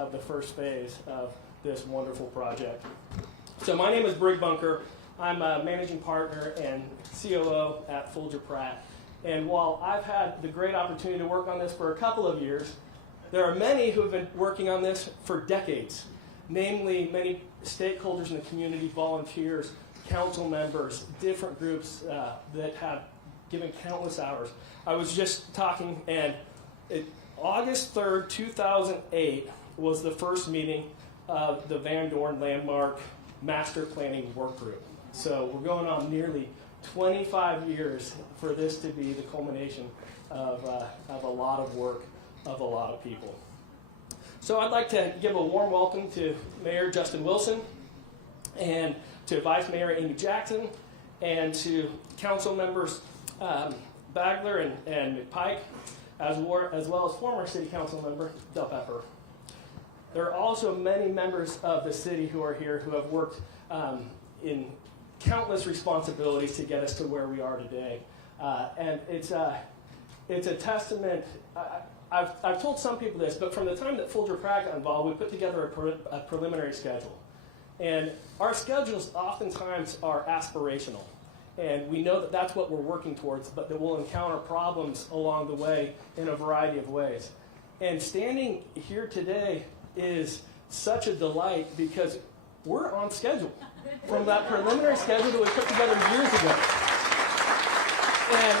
of the first phase of this wonderful project. So my name is Brig Bunker. I'm a managing partner and COO at Folger Pratt. And while I've had the great opportunity to work on this for a couple of years, there are many who have been working on this for decades, namely many stakeholders in the community, volunteers, council members, different groups that have given countless hours. I was just talking, and August 3rd, 2008 was the first meeting of the Van Dorn Landmark Master Planning Work Group. So we're going on nearly 25 years for this to be the culmination of a lot of work of a lot of people. So I'd like to give a warm welcome to Mayor Justin Wilson, and to Vice Mayor Amy Jackson, and to council members Bagler and McPike, as well as former city council member Del Pepper. There are also many members of the city who are here who have worked in countless responsibilities to get us to where we are today. And it's a testament. I've told some people this, but from the time that Folger Pratt got involved, we put together a preliminary schedule. And our schedules oftentimes are aspirational. And we know that that's what we're working towards, but that we'll encounter problems along the way in a variety of ways. And standing here today is such a delight because we're on schedule from that preliminary schedule that we put together years ago. And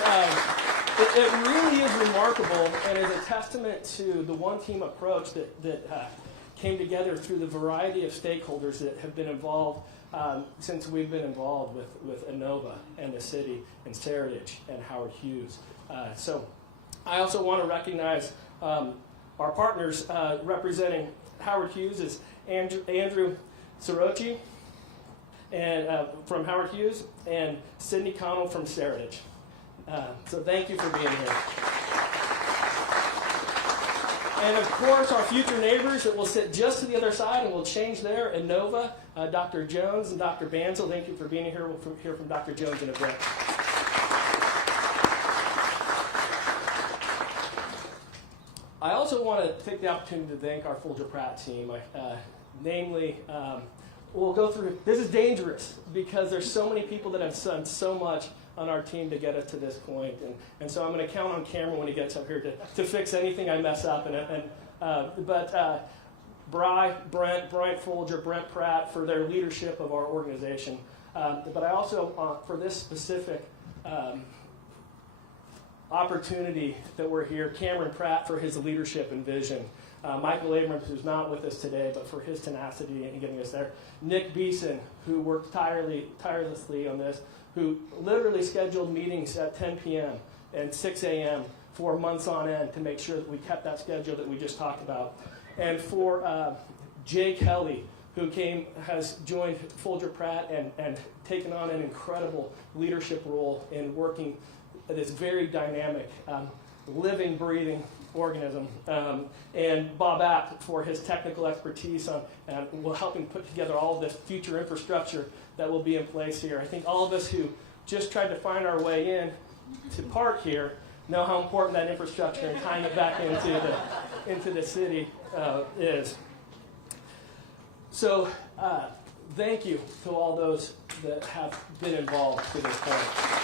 it really is remarkable and is a testament to the one-team approach that came together through the variety of stakeholders that have been involved since we've been involved with Inova and the city and Seritage and Howard Hughes. So I also want to recognize our partners representing Howard Hughes is Andrew Sorochi and from Howard Hughes and Sydney Connell from Seritage. So thank you for being here. And of course, our future neighbors that will sit just to the other side and will change there, Inova, Dr. Jones and Dr. Banzel. Thank you for being here. We'll hear from Dr. Jones in a bit. I also want to take the opportunity to thank our Folger Pratt team. Namely, we'll go through, this is dangerous because there's so many people that have done so much on our team to get us to this point. And so I'm going to count on Cameron when he gets up here to fix anything I mess up. But Brent Folger, Brent Pratt for their leadership of our organization. But I also, for this specific opportunity that we're here, Cameron Pratt for his leadership and vision. Michael Abrams, who's not with us today, but for his tenacity in getting us there. Nick Beeson, who worked tirelessly on this, who literally scheduled meetings at 10 p.m. and 6 a.m. for months on end to make sure that we kept that schedule that we just talked about. And for Jay Kelly, who has joined Folger Pratt and taken on an incredible leadership role in working this very dynamic, living, breathing organism, and Bob Apt for his technical expertise on helping put together all of this future infrastructure that will be in place here. I think all of us who just tried to find our way in to park here know how important that infrastructure and tying it back into the city is. So thank you to all those that have been involved to this point.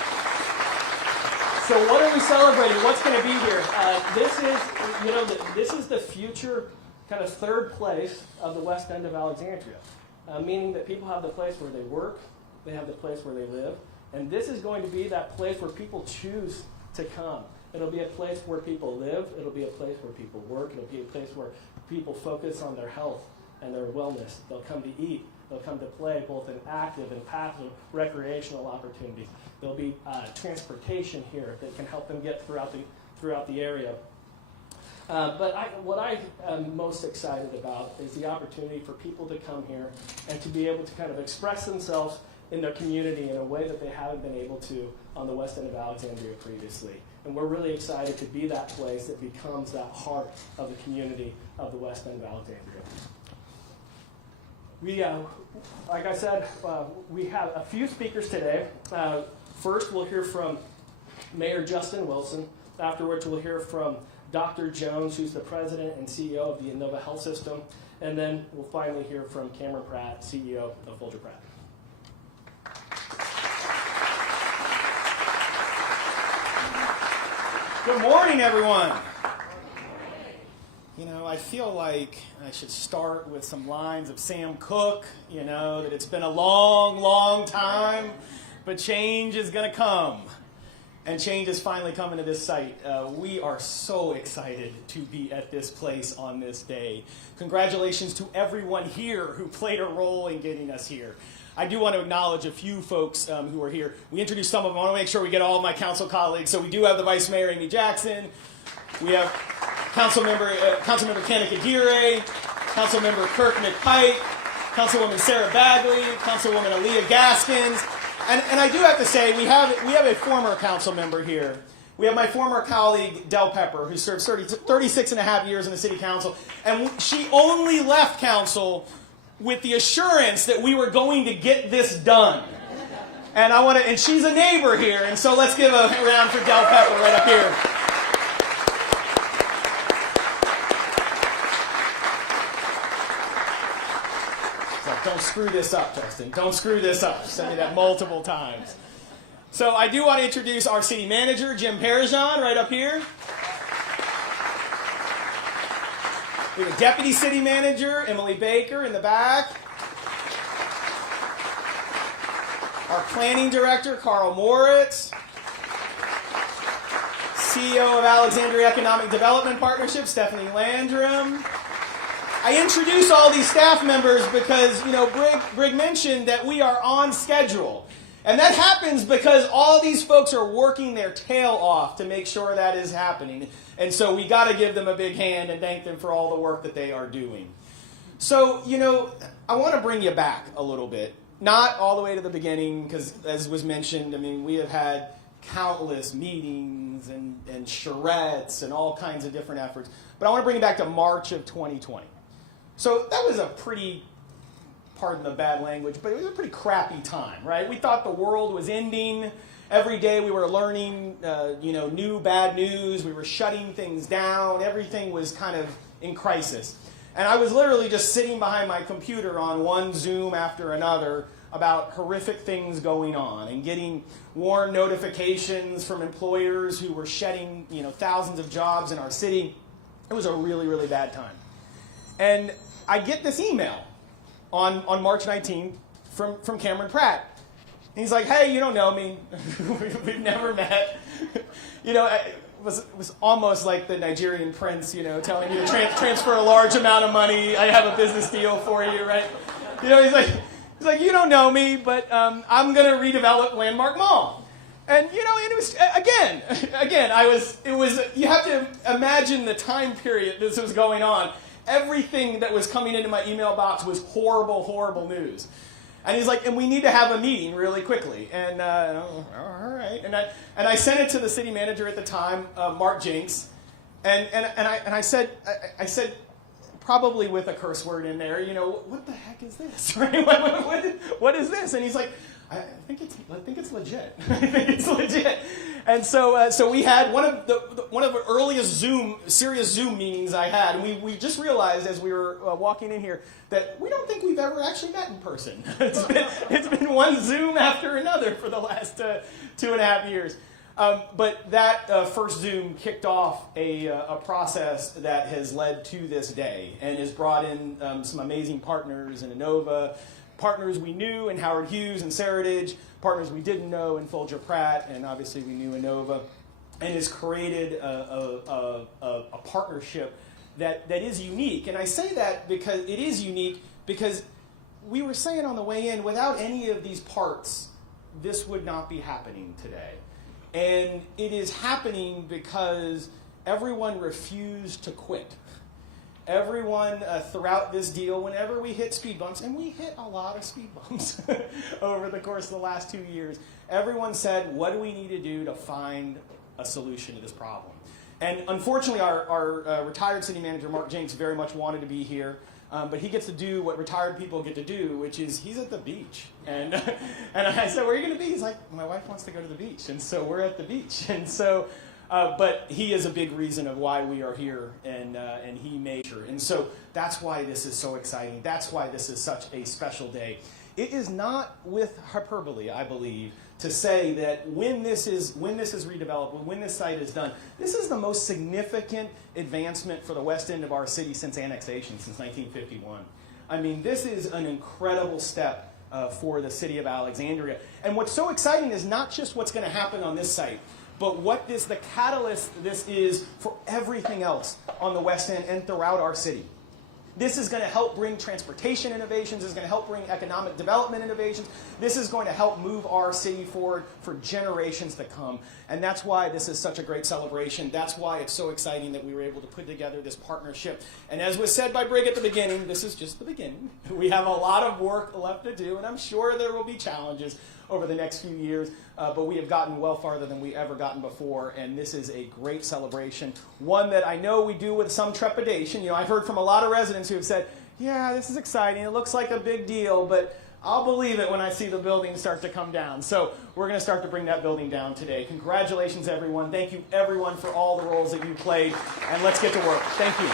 So what are we celebrating? What's going to be here? This is the future kind of third place of the West End of Alexandria, meaning that people have the place where they work, they have the place where they live, and this is going to be that place where people choose to come. It'll be a place where people live, it'll be a place where people work, it'll be a place where people focus on their health and their wellness. They'll come to eat, they'll come to play, both in active and passive recreational opportunities. There'll be transportation here that can help them get throughout the area. But what I am most excited about is the opportunity for people to come here and to be able to kind of express themselves in their community in a way that they haven't been able to on the West End of Alexandria previously. And we're really excited to be that place that becomes that heart of the community of the West End of Alexandria. We, like I said, we have a few speakers today. First, we'll hear from Mayor Justin Wilson. Afterwards, we'll hear from Dr. Jones, who's the president and CEO of the Inova Health System, and then we'll finally hear from Cameron Pratt, CEO of Folger Pratt. Good morning, everyone. You know, I feel like I should start with some lines of Sam Cooke, you know, that it's been a long, long time, but change is going to come. And change is finally coming to this site. We are so excited to be at this place on this day. Congratulations to everyone here who played a role in getting us here. I do want to acknowledge a few folks who are here. We introduced some of them. I want to make sure we get all of my council colleagues. So we do have the Vice Mayor, Amy Jackson. We have Councilmember Kanika Aguirre, Councilmember Kirk McPike, Councilwoman Sarah Bagley, Councilwoman Aaliyah Gaskins. And I do have to say, we have a former council member here. We have my former colleague, Del Pepper, who served 36 and a half years in the city council. And she only left council with the assurance that we were going to get this done. And she's a neighbor here, and so let's give a round for Del Pepper right up here. So don't screw this up, Justin. Don't screw this up. Send me that multiple times. So I do want to introduce our city manager, Jim Parajan, right up here. We have a deputy city manager, Emily Baker, in the back. Our planning director, Carl Moritz. CEO of Alexandria Economic Development Partnership, Stephanie Landrum. I introduce all these staff members because, you know, Brig mentioned that we are on schedule. And that happens because all these folks are working their tail off to make sure that is happening. And so we got to give them a big hand and thank them for all the work that they are doing. So, you know, I want to bring you back a little bit. Not all the way to the beginning, because as was mentioned, I mean, we have had countless meetings and charrettes and all kinds of different efforts. But I want to bring you back to March of 2020. So that was a pretty, pardon the bad language, but it was a pretty crappy time, right? We thought the world was ending. Every day we were learning, new bad news. We were shutting things down. Everything was kind of in crisis. And I was literally just sitting behind my computer on one Zoom after another about horrific things going on and getting warn notifications from employers who were shedding, thousands of jobs in our city. It was a really, really bad time. And I get this email on March 19th from Cameron Pratt. And he's like, hey, you don't know me. We've never met. It was almost like the Nigerian prince, telling you to transfer a large amount of money. I have a business deal for you, right? He's like, you don't know me, but I'm going to redevelop Landmark Mall. And, it was, you have to imagine the time period this was going on. Everything that was coming into my email box was horrible, horrible news. And he's like, and we need to have a meeting really quickly. And all right. And I sent it to the city manager at the time, Mark Jenks. And I said, probably with a curse word in there, what the heck is this? Right? What is this? And he's like, I think it's legit. I think it's legit. And so we had one of the earliest serious Zoom meetings I had, and we just realized as we were walking in here that we don't think we've ever actually met in person. It's been one Zoom after another for the last 2.5 years. But that first Zoom kicked off a process that has led to this day and has brought in some amazing partners in Inova, partners we knew in Howard Hughes and Seritage, partners we didn't know in Folger Pratt, and obviously we knew Inova, and has created a partnership that is unique. And I say that because it is unique because we were saying on the way in, without any of these parts, this would not be happening today. And it is happening because everyone refused to quit. Everyone throughout this deal, whenever we hit speed bumps, and we hit a lot of speed bumps over the course of the last 2 years, everyone said, what do we need to do to find a solution to this problem? And unfortunately, our retired city manager, Mark Jenks, very much wanted to be here. But he gets to do what retired people get to do, which is he's at the beach. And I said, where are you going to be? He's like, my wife wants to go to the beach. And so we're at the beach. And so But he is a big reason of why we are here, and he made sure. And so that's why this is so exciting. That's why this is such a special day. It is not with hyperbole, I believe, to say that when this is redeveloped, when this site is done, this is the most significant advancement for the west end of our city since annexation, since 1951. I mean, this is an incredible step for the city of Alexandria. And what's so exciting is not just what's going to happen on this site, but what the catalyst this is for everything else on the west end and throughout our city. This is going to help bring transportation innovations. This is going to help bring economic development innovations. This is going to help move our city forward for generations to come. And that's why this is such a great celebration. That's why it's so exciting that we were able to put together this partnership. And as was said by Brig at the beginning, this is just the beginning. We have a lot of work left to do, and I'm sure there will be challenges over the next few years, but we have gotten well farther than we ever gotten before, and this is a great celebration, one that I know we do with some trepidation. You know, I've heard from a lot of residents who have said, yeah, this is exciting, it looks like a big deal, but I'll believe it when I see the building start to come down. So we're going to start to bring that building down today. Congratulations, everyone. Thank you, everyone, for all the roles that you played, and let's get to work. Thank you.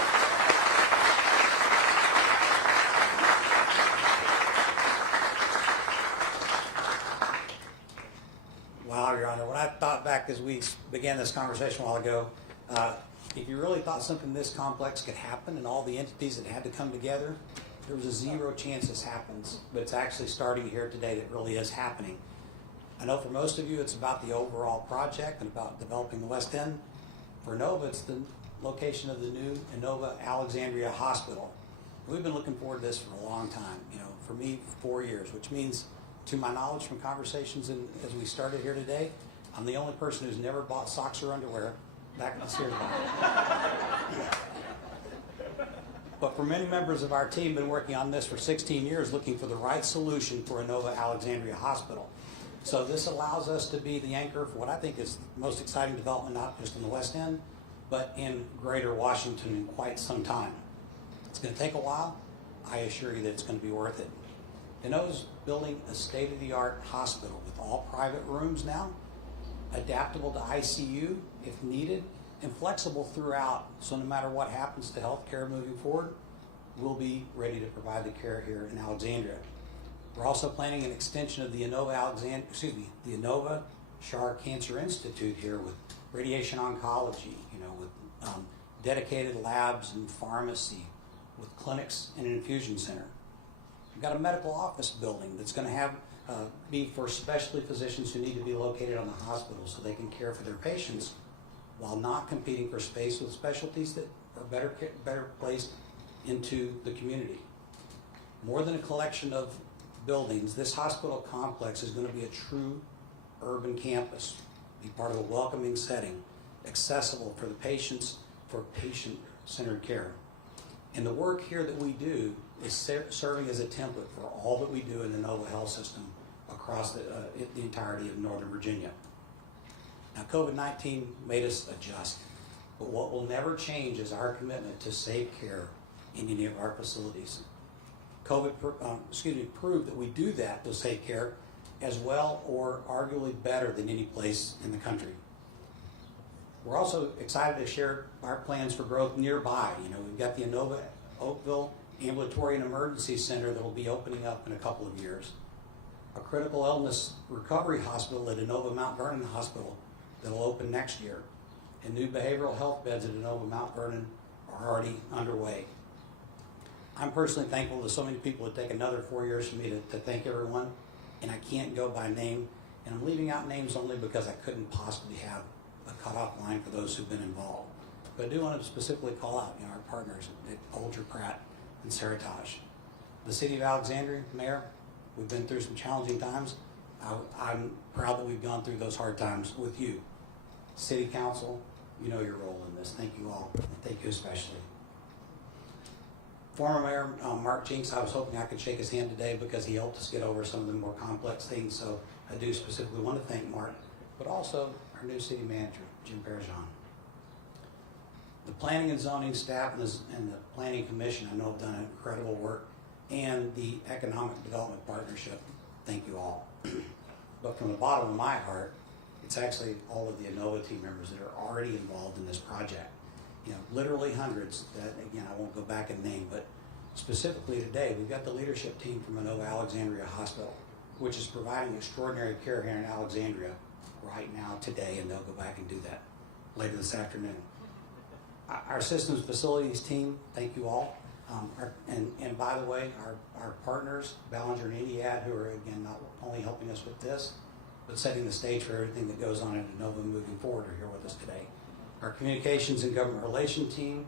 Wow, Your Honor, when I thought back as we began this conversation a while ago, if you really thought something this complex could happen and all the entities that had to come together, there was a zero chance this happens, but it's actually starting here today that really is happening. I know for most of you it's about the overall project and about developing the West End. For Inova, it's the location of the new Inova Alexandria Hospital. We've been looking forward to this for a long time, you know, for me, 4 years, which means, to my knowledge from conversations as we started here today, I'm the only person who's never bought socks or underwear back in the Sears box. But for many members of our team, been working on this for 16 years, looking for the right solution for Inova Alexandria Hospital. So this allows us to be the anchor for what I think is the most exciting development, not just in the West End, but in Greater Washington in quite some time. It's going to take a while. I assure you that it's going to be worth it. Inova's building a state-of-the-art hospital with all private rooms now, adaptable to ICU if needed, and flexible throughout, so no matter what happens to healthcare moving forward, we'll be ready to provide the care here in Alexandria. We're also planning an extension of the Inova Shar Cancer Institute here with radiation oncology, you know, with dedicated labs and pharmacy, with clinics and an infusion center. We've got a medical office building that's going to have be for specialty physicians who need to be located on the hospital so they can care for their patients while not competing for space with specialties that are better placed into the community. More than a collection of buildings, this hospital complex is going to be a true urban campus, be part of a welcoming setting, accessible for the patients, for patient-centered care. And the work here that we do is serving as a template for all that we do in the Inova Health System across the entirety of Northern Virginia. Now, COVID-19 made us adjust, but what will never change is our commitment to safe care in any of our facilities. COVID proved that we do that with safe care as well or arguably better than any place in the country. We're also excited to share our plans for growth nearby. You know, we've got the Inova Oakville Ambulatory and Emergency Center that will be opening up in a couple of years. A critical illness recovery hospital at Inova Mount Vernon Hospital that will open next year. And new behavioral health beds at Inova Mount Vernon are already underway. I'm personally thankful that so many people would take another 4 years for me to thank everyone, and I can't go by name, and I'm leaving out names only because I couldn't possibly have a cutoff line for those who've been involved. But I do want to specifically call out, you know, our partners at Folger Pratt and Seritage. The City of Alexandria, Mayor, we've been through some challenging times. I'm proud that we've gone through those hard times with you. City Council, you know your role in this. Thank you all, and thank you especially. Former Mayor Mark Jinks, I was hoping I could shake his hand today because he helped us get over some of the more complex things, so I do specifically want to thank Mark, but also our new city manager, Jim Parajan. The planning and zoning staff and the planning commission, I know, have done incredible work, and the economic development partnership, thank you all. But from the bottom of my heart, It's actually all of the Inova team members that are already involved in this project. You know, literally hundreds that, again, I won't go back and name, but specifically today, we've got the leadership team from Inova Alexandria Hospital, which is providing extraordinary care here in Alexandria right now, today, and they'll go back and do that later this afternoon. Our systems facilities team, thank you all. And by the way, our partners, Ballinger and Indiad, who are, again, not only helping us with this, but setting the stage for everything that goes on at Inova moving forward, are here with us today. Our communications and government relations team,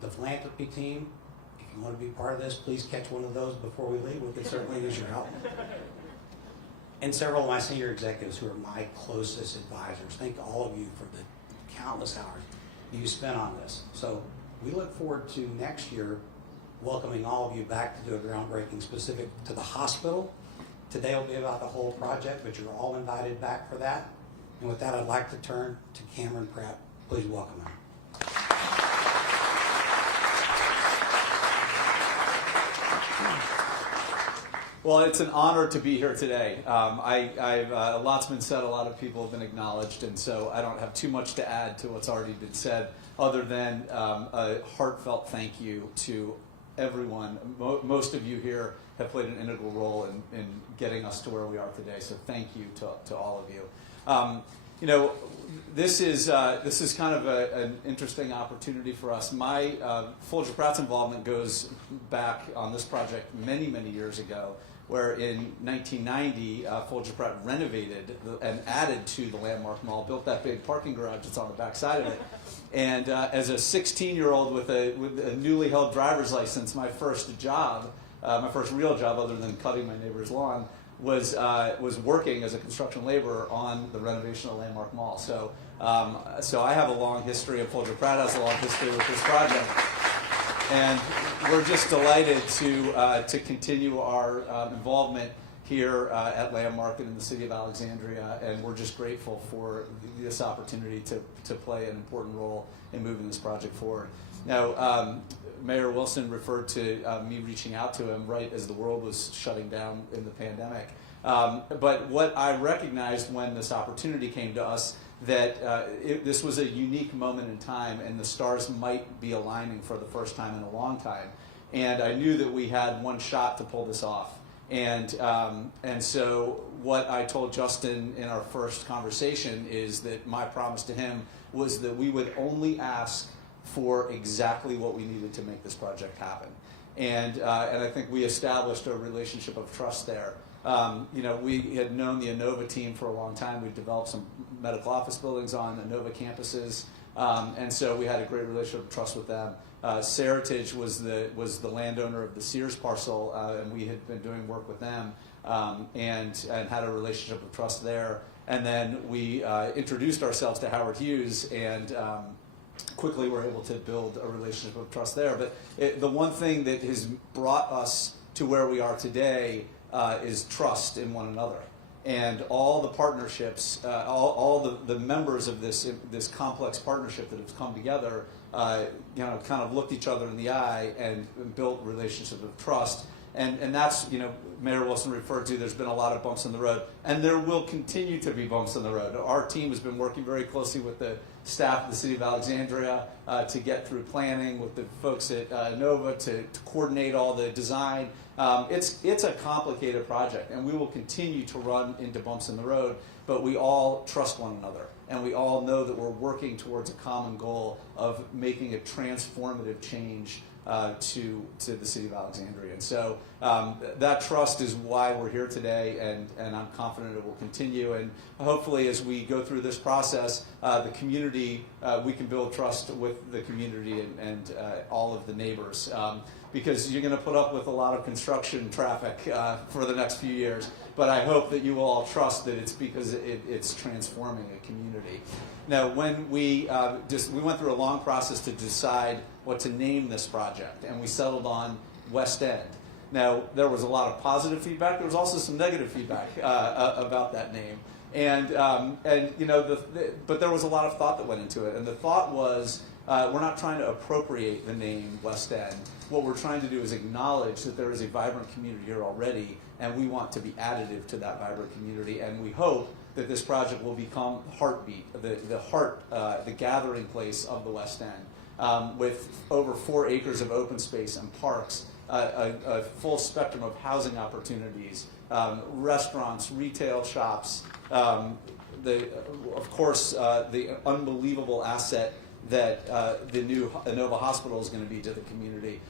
the philanthropy team. If you want to be part of this, please catch one of those before we leave. We could certainly use your help. And several of my senior executives who are my closest advisors. Thank all of you for the countless hours you spent on this. So we look forward to next year welcoming all of you back to do a groundbreaking specific to the hospital. Today will be about the whole project, but you're all invited back for that. And with that, I'd like to turn to Cameron Pratt. Please welcome him. Well, it's an honor to be here today. A lot's been said, a lot of people have been acknowledged, and so I don't have too much to add to what's already been said, other than a heartfelt thank you to everyone. Most of you here have played an integral role in getting us to where we are today, so thank you to all of you. You know, this is kind of an interesting opportunity for us. My Folger Pratt's involvement goes back on this project many, many years ago, where in 1990, Folger Pratt renovated and added to the Landmark Mall, built that big parking garage that's on the back side of it. And as a 16-year-old with a newly held driver's license, my first job, my first real job other than cutting my neighbor's lawn, was working as a construction laborer on the renovation of Landmark Mall. So I have a long history, and Folger Pratt has a long history with this project. And we're just delighted to continue our involvement here at Landmark and in the city of Alexandria, and we're just grateful for this opportunity to play an important role in moving this project forward. Now, Mayor Wilson referred to me reaching out to him right as the world was shutting down in the pandemic. But what I recognized when this opportunity came to us, that this was a unique moment in time, and the stars might be aligning for the first time in a long time. And I knew that we had one shot to pull this off. And so what I told Justin in our first conversation is that my promise to him was that we would only ask for exactly what we needed to make this project happen. And I think we established a relationship of trust there. You know, we had known the Inova team for a long time. We've developed some medical office buildings on Inova campuses, and so we had a great relationship of trust with them. Seritage was the landowner of the Sears parcel, and we had been doing work with them, and had a relationship of trust there. And then we introduced ourselves to Howard Hughes, and quickly were able to build a relationship of trust there. But the one thing that has brought us to where we are today is trust in one another. And all the partnerships, all the members of this complex partnership that have come together, you know, kind of looked each other in the eye and built relationships of trust. And that's, you know, Mayor Wilson referred to, there's been a lot of bumps in the road, and there will continue to be bumps in the road. Our team has been working very closely with the staff of the city of Alexandria to get through planning, with the folks at Inova to coordinate all the design. It's a complicated project, and we will continue to run into bumps in the road, but we all trust one another, and we all know that we're working towards a common goal of making a transformative change to the city of Alexandria. And so that trust is why we're here today, and I'm confident it will continue. And hopefully as we go through this process, the community, we can build trust with the community and all of the neighbors. Because you're going to put up with a lot of construction traffic for the next few years. But I hope that you will all trust that it's because it's transforming a community. Now, when we went through a long process to decide what to name this project, and we settled on WestEnd. Now, there was a lot of positive feedback. There was also some negative feedback about that name. And you know, but there was a lot of thought that went into it. And the thought was, we're not trying to appropriate the name WestEnd. What we're trying to do is acknowledge that there is a vibrant community here already, and we want to be additive to that vibrant community. And we hope that this project will become heartbeat, the heart, the gathering place of the West End, with over 4 acres of open space and parks, a full spectrum of housing opportunities, restaurants, retail shops, of course, the unbelievable asset that the new Inova Hospital is going to be to the community.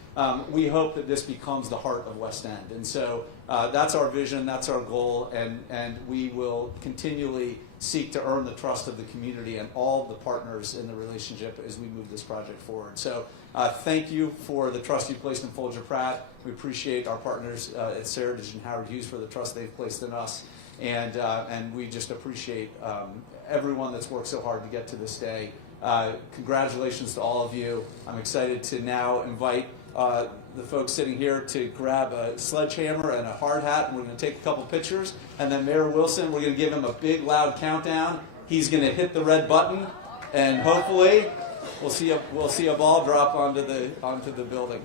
We hope that this becomes the heart of West End. And so that's our vision, that's our goal, and we will continually seek to earn the trust of the community and all the partners in the relationship as we move this project forward. So thank you for the trust you placed in Folger Pratt. We appreciate our partners at Seritage and Howard Hughes for the trust they've placed in us. And we just appreciate everyone that's worked so hard to get to this day. Congratulations to all of you. I'm excited to now invite the folks sitting here to grab a sledgehammer and a hard hat, and we're going to take a couple pictures. And then Mayor Wilson, we're going to give him a big, loud countdown. He's going to hit the red button, and hopefully we'll see a ball drop onto the building.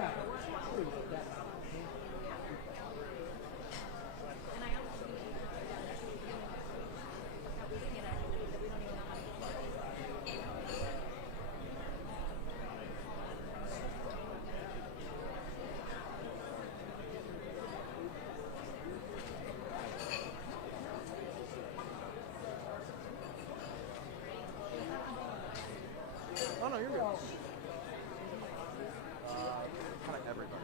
Oh, no, you're good. Kind of everybody.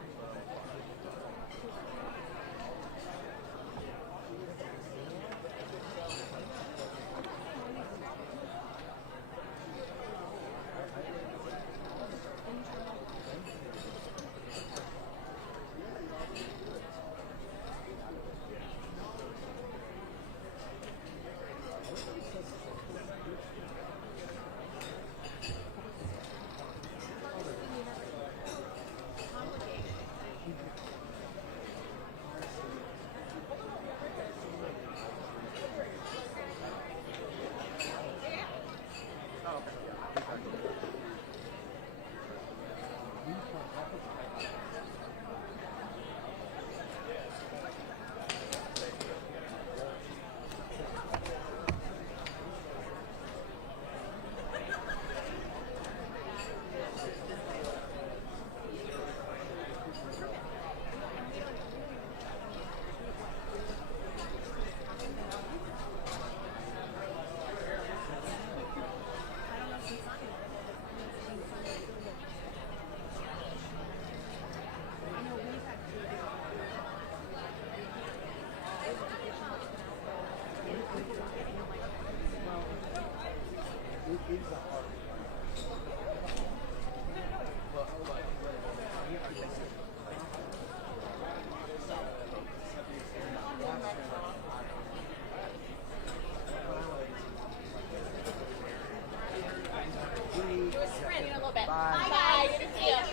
Sprint in a little bit. Bye guys. Good to see you. Are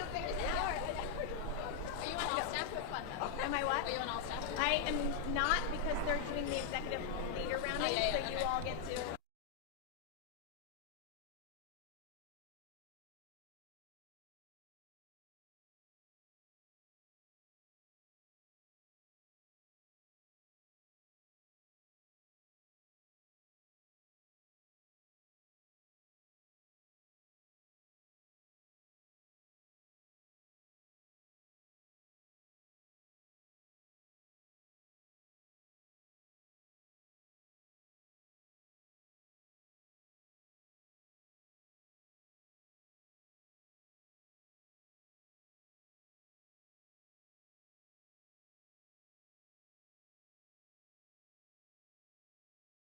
you on all staff or what? Am I what? Are you on all staff? I am not, because they're doing the executive leader rounding, Oh, yeah, so okay. you all get to